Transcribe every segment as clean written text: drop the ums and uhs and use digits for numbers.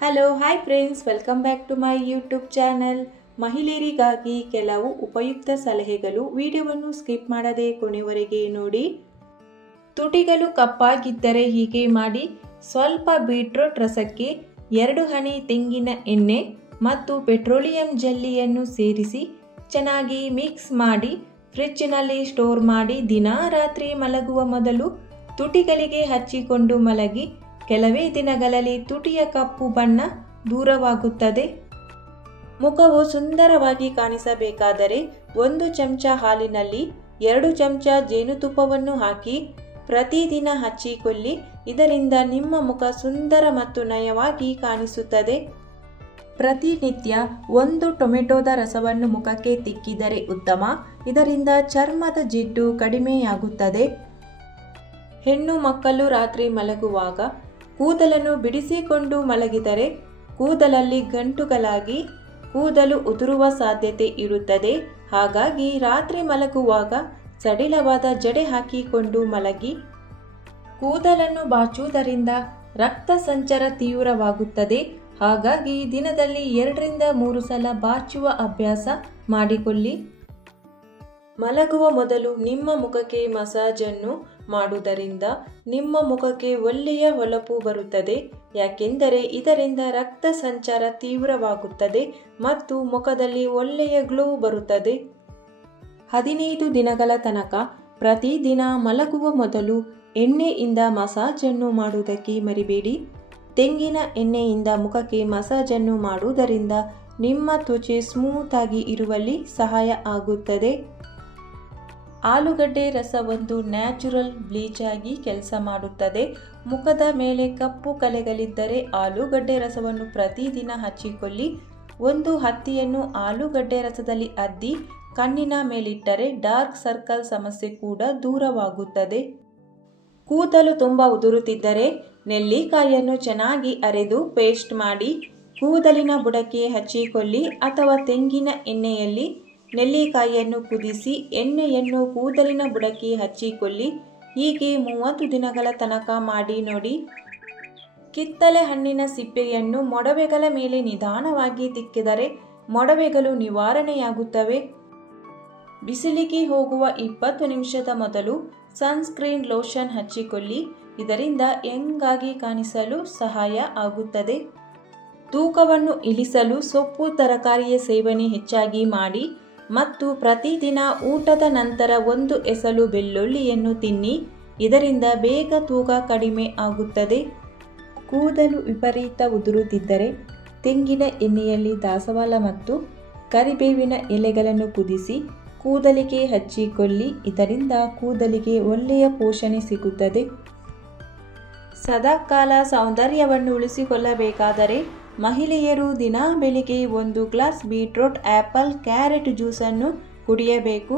Hello hi friends, welcome back to my YouTube channel. ಮಹಿಳೆಯರಿಗಾಗಿ ಕೆಲವು ಉಪಯುಕ್ತ ಸಲಹೆಗಳು. ವಿಡಿಯೋವನ್ನು ಸ್ಕಿಪ್ ಮಾಡದೆ ಕೊನೆವರೆಗೆ ನೋಡಿ. ತುಟಿಗಳು ಕಪ್ಪಾಗಿದ್ದರೆ ಹೀಗೆ ಮಾಡಿ. ಸ್ವಲ್ಪ ಬೀಟ್ರೂಟ್ ರಸಕ್ಕೆ 2 ಹನಿ ತೆಂಗಿನ ಎಣ್ಣೆ ಮತ್ತು ಪೆಟ್ರೋಲಿಯಂ ಜೆಲ್ಲಿಯನ್ನು ಸೇರಿಸಿ ಚೆನ್ನಾಗಿ ಮಿಕ್ಸ್ ಮಾಡಿ ಫ್ರಿಡ್ಜ್ನಲ್ಲಿ ಸ್ಟೋರ್ ಮಾಡಿ ದಿನ ರಾತ್ರಿ ಮಲಗುವ ಮೊದಲು ತುಟಿಗಳಿಗೆ ಹಚ್ಚಿಕೊಂಡು ಮಲಗಿ. ಕೆಲವೇ ದಿನಗಳಲ್ಲಿ ತುಟಿಯ ಕಪ್ಪು ಬಣ್ಣ ದೂರವಾಗುತ್ತದೆ. ಮುಖವು ಸುಂದರವಾಗಿ ಕಾಣಿಸಬೇಕಾದರೆ 1 ಚಮಚ ಹಾಲಿನಲ್ಲಿ 2 ಚಮಚ ಜೇನುತುಪ್ಪವನ್ನು ಹಾಕಿ ಪ್ರತಿದಿನ ಹಚ್ಚಿಕೊಳ್ಳಿ. ಇದರಿಂದ ನಿಮ್ಮ ಮುಖ ಸುಂದರ ಮತ್ತು ನಯವಾಗಿ ಕಾಣಿಸುತ್ತದೆ. ಪ್ರತಿನಿತ್ಯ 1 ಟೊಮೆಟೊದ ರಸವನ್ನು ಮುಖಕ್ಕೆ ತಿಕ್ಕಿದರೆ ಉತ್ತಮ. ಇದರಿಂದ ಚರ್ಮದ ಜಿಡ್ಡು ಕಡಿಮೆಯಾಗುತ್ತದೆ. ಹೆಣ್ಣು ಮಕ್ಕಳು ರಾತ್ರಿ ಮಲಗುವಾಗ ಕೂದಲನ್ನು ಬಿಡಿಸಿಕೊಂಡು ಮಲಗಿದರೆ ಕೂದಲಲ್ಲಿ ಗಂಟುಗಳಾಗಿ ಕೂದಲು ಉದುರುವ ಸಾಧ್ಯತೆ ಇರುತ್ತದೆ. ಹಾಗಾಗಿ ರಾತ್ರಿ ಮಲಗುವಾಗ ಸಡಿಲವಾದ ಜಡೆ ಹಾಕಿಕೊಂಡು ಮಲಗಿ. ಕೂದಲನ್ನು ಬಾಚುವುದರಿಂದ ರಕ್ತ ಸಂಚಾರ ತೀವ್ರವಾಗುತ್ತದೆ. ಹಾಗಾಗಿ ದಿನದಲ್ಲಿ 2 ರಿಂದ 3 ಸಲ ಬಾಚುವ ಅಭ್ಯಾಸ ಮಾಡಿಕೊಳ್ಳಿ. ಮಲಗುವ ಮೊದಲು ನಿಮ್ಮ ಮುಖಕ್ಕೆ ಮಸಾಜ್ ಅನ್ನು ಮಾಡುವುದರಿಂದ ನಿಮ್ಮ ಮುಖಕ್ಕೆ ಒಳ್ಳೆಯ ಹೊಳಪು ಬರುತ್ತದೆ. ಯಾಕೆಂದರೆ ಇದರಿಂದ ರಕ್ತ ಸಂಚಾರ ತೀವ್ರವಾಗುತ್ತದೆ ಮತ್ತು ಮುಖದಲ್ಲಿ ಒಳ್ಳೆಯ ಗ್ಲೋ ಬರುತ್ತದೆ. 15 ದಿನಗಳ ತನಕ ಪ್ರತಿದಿನ ಮಲಗುವ ಮೊದಲು ಎಣ್ಣೆಯಿಂದ ಮಸಾಜ್ ಅನ್ನು ಮಾಡುವುದಕ್ಕೆ ಮರಿಬೇಡಿ. ತೆಂಗಿನ ಎಣ್ಣೆಯಿಂದ ಮುಖಕ್ಕೆ ಮಸಾಜ್ ಅನ್ನು ಮಾಡುವುದರಿಂದ ನಿಮ್ಮ ತ್ವಚೆ ಸ್ಮೂತ್ ಆಗಿ ಇರುವಲ್ಲಿ ಸಹಾಯ ಆಗುತ್ತದೆ. ಆಲೂಗಡ್ಡೆ ರಸ ಒಂದು ನ್ಯಾಚುರಲ್ ಬ್ಲೀಚ್ ಆಗಿ ಕೆಲಸ ಮಾಡುತ್ತದೆ. ಮುಖದ ಮೇಲೆ ಕಪ್ಪು ಕಲೆಗಳಿದ್ದರೆ ಆಲೂಗಡ್ಡೆ ರಸವನ್ನು ಪ್ರತಿದಿನ ಹಚ್ಚಿಕೊಳ್ಳಿ. ಒಂದು ಹತ್ತಿಯನ್ನು ಆಲೂಗಡ್ಡೆ ರಸದಲ್ಲಿ ಅದ್ದಿ ಕಣ್ಣಿನ ಮೇಲಿಟ್ಟರೆ ಡಾರ್ಕ್ ಸರ್ಕಲ್ ಸಮಸ್ಯೆ ಕೂಡ ದೂರವಾಗುತ್ತದೆ. ಕೂದಲು ತುಂಬ ಉದುರುತ್ತಿದ್ದರೆ ನೆಲ್ಲಿಕಾಯಿಯನ್ನು ಚೆನ್ನಾಗಿ ಅರೆದು ಪೇಸ್ಟ್ ಮಾಡಿ ಕೂದಲಿನ ಬುಡಕ್ಕೆ ಹಚ್ಚಿಕೊಳ್ಳಿ. ಅಥವಾ ತೆಂಗಿನ ಎಣ್ಣೆಯಲ್ಲಿ ನೆಲ್ಲಿಕಾಯಿಯನ್ನು ಕುದಿಸಿ ಎಣ್ಣೆಯನ್ನು ಕೂದಲಿನ ಬುಡಕ್ಕೆ ಹಚ್ಚಿಕೊಳ್ಳಿ. ಹೀಗೆ 30 ದಿನಗಳ ತನಕ ಮಾಡಿ ನೋಡಿ. ಕಿತ್ತಳೆ ಹಣ್ಣಿನ ಸಿಪ್ಪೆಯನ್ನು ಮೊಡವೆಗಳ ಮೇಲೆ ನಿಧಾನವಾಗಿ ತಿಕ್ಕಿದರೆ ಮೊಡವೆಗಳು ನಿವಾರಣೆಯಾಗುತ್ತವೆ. ಬಿಸಿಲಿಗೆ ಹೋಗುವ 20 ನಿಮಿಷದ ಮೊದಲು ಸನ್ಸ್ಕ್ರೀನ್ ಲೋಷನ್ ಹಚ್ಚಿಕೊಳ್ಳಿ. ಇದರಿಂದ ಯಂಗ್ ಆಗಿ ಕಾಣಿಸಲು ಸಹಾಯ ಆಗುತ್ತದೆ. ತೂಕವನ್ನು ಇಳಿಸಲು ಸೊಪ್ಪು ತರಕಾರಿಯ ಸೇವನೆ ಹೆಚ್ಚಾಗಿ ಮಾಡಿ ಮತ್ತು ಪ್ರತಿದಿನ ಊಟದ ನಂತರ 1 ಎಸಳು ಬೆಳ್ಳುಳ್ಳಿಯನ್ನು ತಿನ್ನಿ. ಇದರಿಂದ ಬೇಗ ತೂಕ ಕಡಿಮೆ ಆಗುತ್ತದೆ. ಕೂದಲು ವಿಪರೀತ ಉದುರುತ್ತಿದ್ದರೆ ತೆಂಗಿನ ಎಣ್ಣೆಯಲ್ಲಿ ದಾಸವಾಳ ಮತ್ತು ಕರಿಬೇವಿನ ಎಲೆಗಳನ್ನು ಕುದಿಸಿ ಕೂದಲಿಗೆ ಹಚ್ಚಿಕೊಳ್ಳಿ. ಇದರಿಂದ ಕೂದಲಿಗೆ ಒಳ್ಳೆಯ ಪೋಷಣೆ ಸಿಗುತ್ತದೆ. ಸದಾಕಾಲ ಸೌಂದರ್ಯವನ್ನು ಉಳಿಸಿಕೊಳ್ಳಬೇಕಾದರೆ ಮಹಿಳೆಯರು ದಿನ ಬೆಳಿಗ್ಗೆ 1 ಗ್ಲಾಸ್ ಬೀಟ್ರೂಟ್, ಆಪಲ್, ಕ್ಯಾರೆಟ್ ಜ್ಯೂಸನ್ನು ಕುಡಿಯಬೇಕು.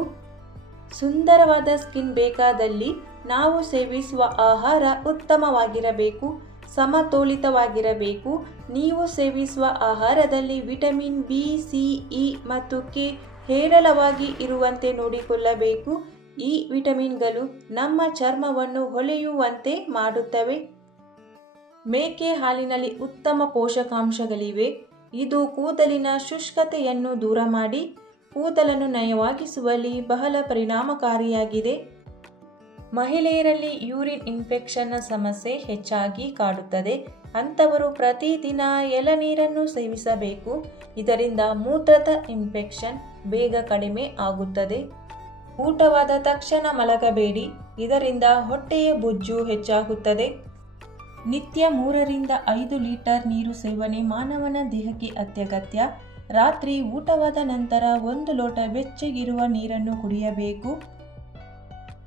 ಸುಂದರವಾದ ಸ್ಕಿನ್ ಬೇಕಾದಲ್ಲಿ ನಾವು ಸೇವಿಸುವ ಆಹಾರ ಉತ್ತಮವಾಗಿರಬೇಕು, ಸಮತೋಲಿತವಾಗಿರಬೇಕು. ನೀವು ಸೇವಿಸುವ ಆಹಾರದಲ್ಲಿ ವಿಟಮಿನ್ ಬಿ, ಸಿ, ಇ ಮತ್ತು ಕೆ ಹೇರಳವಾಗಿ ಇರುವಂತೆ ನೋಡಿಕೊಳ್ಳಬೇಕು. ಈ ವಿಟಮಿನ್ಗಳು ನಮ್ಮ ಚರ್ಮವನ್ನು ಹೊಳೆಯುವಂತೆ ಮಾಡುತ್ತವೆ. ಮೇಕೆ ಹಾಲಿನಲ್ಲಿ ಉತ್ತಮ ಪೋಷಕಾಂಶಗಳಿವೆ. ಇದು ಕೂದಲಿನ ಶುಷ್ಕತೆಯನ್ನು ದೂರ ಮಾಡಿ ಕೂದಲನ್ನು ನಯವಾಗಿಸುವಲ್ಲಿ ಬಹಳ ಪರಿಣಾಮಕಾರಿಯಾಗಿದೆ. ಮಹಿಳೆಯರಲ್ಲಿ ಯೂರಿನ್ ಇನ್ಫೆಕ್ಷನ್ನ ಸಮಸ್ಯೆ ಹೆಚ್ಚಾಗಿ ಕಾಡುತ್ತದೆ. ಅಂಥವರು ಪ್ರತಿದಿನ ಎಳನೀರನ್ನು ಸೇವಿಸಬೇಕು. ಇದರಿಂದ ಮೂತ್ರದ ಇನ್ಫೆಕ್ಷನ್ ಬೇಗ ಕಡಿಮೆ ಆಗುತ್ತದೆ. ಊಟವಾದ ತಕ್ಷಣ ಮಲಗಬೇಡಿ. ಇದರಿಂದ ಹೊಟ್ಟೆಯ ಬೊಜ್ಜು ಹೆಚ್ಚಾಗುತ್ತದೆ. ನಿತ್ಯ 3 ರಿಂದ 5 ಲೀಟರ್ ನೀರು ಸೇವನೆ ಮಾನವನ ದೇಹಕ್ಕೆ ಅತ್ಯಗತ್ಯ. ರಾತ್ರಿ ಊಟವಾದ ನಂತರ 1 ಲೋಟ ಬೆಚ್ಚಗಿರುವ ನೀರನ್ನು ಕುಡಿಯಬೇಕು.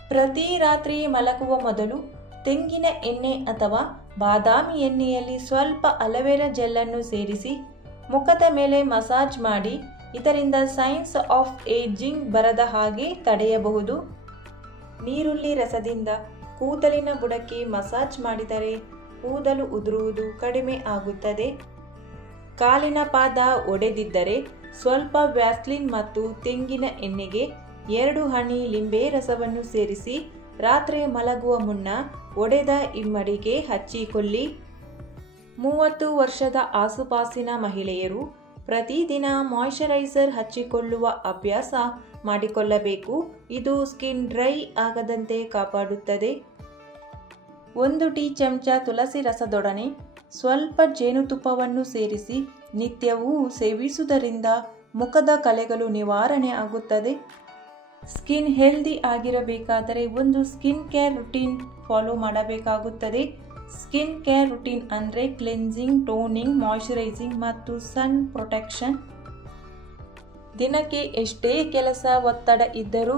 ಪ್ರತಿ ರಾತ್ರಿ ಮಲಗುವ ಮೊದಲು ತೆಂಗಿನ ಎಣ್ಣೆ ಅಥವಾ ಬಾದಾಮಿ ಎಣ್ಣೆಯಲ್ಲಿ ಸ್ವಲ್ಪ ಅಲೋವೆರಾ ಜೆಲ್ಲನ್ನು ಸೇರಿಸಿ ಮುಖದ ಮೇಲೆ ಮಸಾಜ್ ಮಾಡಿ. ಇದರಿಂದ ಸೈನ್ಸ್ ಆಫ್ ಏಜಿಂಗ್ ಬರದ ಹಾಗೆ ತಡೆಯಬಹುದು. ನೀರುಳ್ಳಿ ರಸದಿಂದ ಕೂದಲಿನ ಬುಡಕ್ಕೆ ಮಸಾಜ್ ಮಾಡಿದರೆ ಕೂದಲು ಉದುರುವುದು ಕಡಿಮೆ ಆಗುತ್ತದೆ. ಕಾಲಿನ ಪಾದ ಒಡೆದಿದ್ದರೆ ಸ್ವಲ್ಪ ವ್ಯಾಸ್ಲಿನ್ ಮತ್ತು ತೆಂಗಿನ ಎಣ್ಣೆಗೆ 2 ಹನಿ ಲಿಂಬೆ ರಸವನ್ನು ಸೇರಿಸಿ ರಾತ್ರಿ ಮಲಗುವ ಮುನ್ನ ಒಡೆದ ಇಮ್ಮಡಿಗೆ ಹಚ್ಚಿಕೊಳ್ಳಿ. 30 ವರ್ಷದ ಆಸುಪಾಸಿನ ಮಹಿಳೆಯರು ಪ್ರತಿದಿನ ಮಾಯಿಶ್ಚರೈಸರ್ ಹಚ್ಚಿಕೊಳ್ಳುವ ಅಭ್ಯಾಸ ಮಾಡಿಕೊಳ್ಳಬೇಕು. ಇದು ಸ್ಕಿನ್ ಡ್ರೈ ಆಗದಂತೆ ಕಾಪಾಡುತ್ತದೆ. 1 ಟೀ ಚಮಚ ತುಳಸಿ ರಸದೊಡನೆ ಸ್ವಲ್ಪ ಜೇನುತುಪ್ಪವನ್ನು ಸೇರಿಸಿ ನಿತ್ಯವೂ ಸೇವಿಸುವುದರಿಂದ ಮುಖದ ಕಲೆಗಳು ನಿವಾರಣೆ ಆಗುತ್ತದೆ. ಸ್ಕಿನ್ ಹೆಲ್ದಿ ಆಗಿರಬೇಕಾದರೆ ಒಂದು ಸ್ಕಿನ್ ಕೇರ್ ರುಟೀನ್ ಫಾಲೋ ಮಾಡಬೇಕಾಗುತ್ತದೆ. ಸ್ಕಿನ್ ಕೇರ್ ರುಟೀನ್ ಅಂದರೆ ಕ್ಲೆನ್ಸಿಂಗ್, ಟೋನಿಂಗ್, ಮಾಯಿಶ್ಚರೈಸಿಂಗ್ ಮತ್ತು ಸನ್ ಪ್ರೊಟೆಕ್ಷನ್. ದಿನಕ್ಕೆ ಎಷ್ಟೇ ಕೆಲಸ ಒತ್ತಡ ಇದ್ದರೂ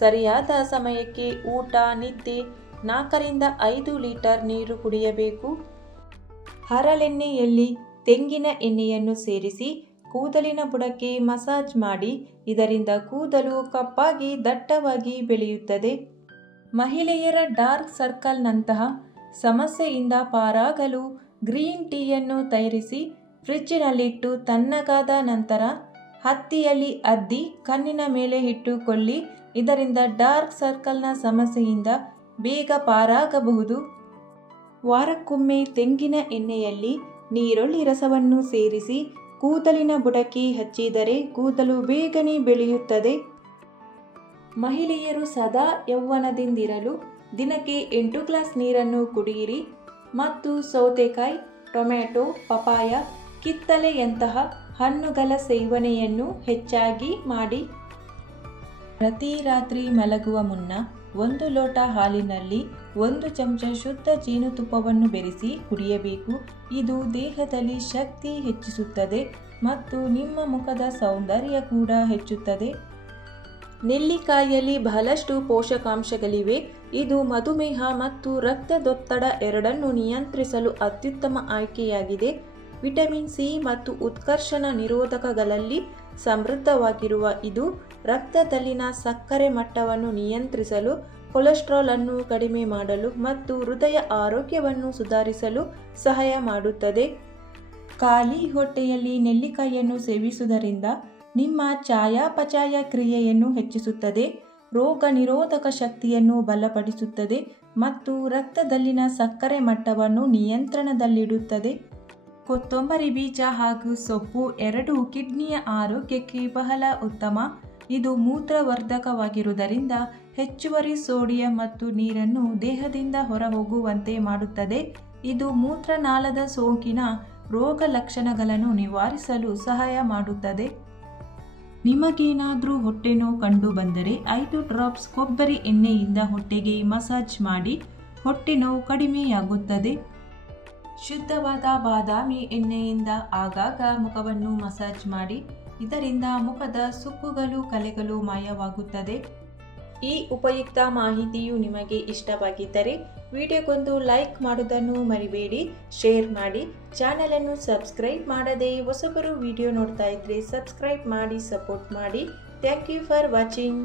ಸರಿಯಾದ ಸಮಯಕ್ಕೆ ಊಟ, ನಿದ್ದೆ, 4 ರಿಂದ 5 ಲೀಟರ್ ನೀರು ಕುಡಿಯಬೇಕು. ಹರಳೆಣ್ಣೆಯಲ್ಲಿ ತೆಂಗಿನ ಎಣ್ಣೆಯನ್ನು ಸೇರಿಸಿ ಕೂದಲಿನ ಬುಡಕ್ಕೆ ಮಸಾಜ್ ಮಾಡಿ. ಇದರಿಂದ ಕೂದಲು ಕಪ್ಪಾಗಿ ದಟ್ಟವಾಗಿ ಬೆಳೆಯುತ್ತದೆ. ಮಹಿಳೆಯರ ಡಾರ್ಕ್ ಸರ್ಕಲ್ನಂತಹ ಸಮಸ್ಯೆಯಿಂದ ಪಾರಾಗಲು ಗ್ರೀನ್ ಟೀಯನ್ನು ತಯಾರಿಸಿ ಫ್ರಿಜ್ಜಿನಲ್ಲಿಟ್ಟು ತಣ್ಣಗಾದ ನಂತರ ಹತ್ತಿಯಲ್ಲಿ ಅದ್ದಿ ಕಣ್ಣಿನ ಮೇಲೆ ಇಟ್ಟುಕೊಳ್ಳಿ. ಇದರಿಂದ ಡಾರ್ಕ್ ಸರ್ಕಲ್ನ ಸಮಸ್ಯೆಯಿಂದ ಬೇಗ ಪಾರಾಗಬಹುದು. ವಾರಕ್ಕೊಮ್ಮೆ ತೆಂಗಿನ ಎಣ್ಣೆಯಲ್ಲಿ ನೀರುಳ್ಳಿ ರಸವನ್ನು ಸೇರಿಸಿ ಕೂದಲಿನ ಬುಡಕ್ಕೆ ಹಚ್ಚಿದರೆ ಕೂದಲು ಬೇಗನೆ ಬೆಳೆಯುತ್ತದೆ. ಮಹಿಳೆಯರು ಸದಾ ಯೌವನದಿಂದಿರಲು ದಿನಕ್ಕೆ 8 ಗ್ಲಾಸ್ ನೀರನ್ನು ಕುಡಿಯಿರಿ ಮತ್ತು ಸೌತೆಕಾಯಿ, ಟೊಮೆಟೊ, ಪಪಾಯ, ಕಿತ್ತಳೆಯಂತಹ ಹಣ್ಣುಗಳ ಸೇವನೆಯನ್ನು ಹೆಚ್ಚಾಗಿ ಮಾಡಿ. ಪ್ರತಿ ರಾತ್ರಿ ಮಲಗುವ ಮುನ್ನ 1 ಲೋಟ ಹಾಲಿನಲ್ಲಿ 1 ಚಮಚ ಶುದ್ಧ ಜೇನುತುಪ್ಪವನ್ನು ಬೆರೆಸಿ ಕುಡಿಯಬೇಕು. ಇದು ದೇಹದಲ್ಲಿ ಶಕ್ತಿ ಹೆಚ್ಚಿಸುತ್ತದೆ ಮತ್ತು ನಿಮ್ಮ ಮುಖದ ಸೌಂದರ್ಯ ಕೂಡ ಹೆಚ್ಚುತ್ತದೆ. ನೆಲ್ಲಿಕಾಯಿಯಲ್ಲಿ ಬಹಳಷ್ಟು ಪೋಷಕಾಂಶಗಳಿವೆ. ಇದು ಮಧುಮೇಹ ಮತ್ತು ರಕ್ತದೊತ್ತಡ ಎರಡನ್ನೂ ನಿಯಂತ್ರಿಸಲು ಅತ್ಯುತ್ತಮ ಆಯ್ಕೆಯಾಗಿದೆ. ವಿಟಮಿನ್ ಸಿ ಮತ್ತು ಉತ್ಕರ್ಷಣ ನಿರೋಧಕಗಳಲ್ಲಿ ಸಮೃದ್ಧವಾಗಿರುವ ಇದು ರಕ್ತದಲ್ಲಿನ ಸಕ್ಕರೆ ಮಟ್ಟವನ್ನು ನಿಯಂತ್ರಿಸಲು, ಕೊಲೆಸ್ಟ್ರಾಲ್ ಅನ್ನು ಕಡಿಮೆ ಮಾಡಲು ಮತ್ತು ಹೃದಯ ಆರೋಗ್ಯವನ್ನು ಸುಧಾರಿಸಲು ಸಹಾಯ ಮಾಡುತ್ತದೆ. ಖಾಲಿ ಹೊಟ್ಟೆಯಲ್ಲಿ ನೆಲ್ಲಿಕಾಯಿಯನ್ನು ಸೇವಿಸುವುದರಿಂದ ನಿಮ್ಮ ಚಯಾಪಚಯ ಕ್ರಿಯೆಯನ್ನು ಹೆಚ್ಚಿಸುತ್ತದೆ, ರೋಗ ನಿರೋಧಕ ಶಕ್ತಿಯನ್ನು ಬಲಪಡಿಸುತ್ತದೆ ಮತ್ತು ರಕ್ತದಲ್ಲಿನ ಸಕ್ಕರೆ ಮಟ್ಟವನ್ನು ನಿಯಂತ್ರಣದಲ್ಲಿಡುತ್ತದೆ. ಕೊತ್ತಂಬರಿ ಬೀಜ ಹಾಗೂ ಸೊಪ್ಪು ಎರಡೂ ಕಿಡ್ನಿಯ ಆರೋಗ್ಯಕ್ಕೆ ಬಹಳ ಉತ್ತಮ. ಇದು ಮೂತ್ರವರ್ಧಕವಾಗಿರುವುದರಿಂದ ಹೆಚ್ಚುವರಿ ಸೋಡಿಯಂ ಮತ್ತು ನೀರನ್ನು ದೇಹದಿಂದ ಹೊರಹೋಗುವಂತೆ ಮಾಡುತ್ತದೆ. ಇದು ಮೂತ್ರನಾಳದ ಸೋಂಕಿನ ರೋಗ ಲಕ್ಷಣಗಳನ್ನು ನಿವಾರಿಸಲು ಸಹಾಯ ಮಾಡುತ್ತದೆ. ನಿಮಗೇನಾದರೂ ಹೊಟ್ಟೆ ನೋವು ಕಂಡು ಬಂದರೆ 5 ಡ್ರಾಪ್ಸ್ ಕೊಬ್ಬರಿ ಎಣ್ಣೆಯಿಂದ ಹೊಟ್ಟೆಗೆ ಮಸಾಜ್ ಮಾಡಿ. ಹೊಟ್ಟೆ ನೋವು ಕಡಿಮೆಯಾಗುತ್ತದೆ. ಶುದ್ಧವಾದ ಬಾದಾಮಿ ಎಣ್ಣೆಯಿಂದ ಆಗಾಗ ಮುಖವನ್ನು ಮಸಾಜ್ ಮಾಡಿ. ಇದರಿಂದ ಮುಖದ ಸುಕ್ಕುಗಳು, ಕಲೆಗಳು ಮಾಯವಾಗುತ್ತದೆ. ಈ ಉಪಯುಕ್ತ ಮಾಹಿತಿಯು ನಿಮಗೆ ಇಷ್ಟವಾಗಿದ್ದರೆ ವಿಡಿಯೋಗೊಂದು ಲೈಕ್ ಮಾಡುವುದನ್ನು ಮರಿಬೇಡಿ. ಶೇರ್ ಮಾಡಿ. ಚಾನಲನ್ನು ಸಬ್ಸ್ಕ್ರೈಬ್ ಮಾಡದೆ ಹೊಸಬರು ವಿಡಿಯೋ ನೋಡ್ತಾ ಇದ್ರೆ ಸಬ್ಸ್ಕ್ರೈಬ್ ಮಾಡಿ, ಸಪೋರ್ಟ್ ಮಾಡಿ. Thank you for watching.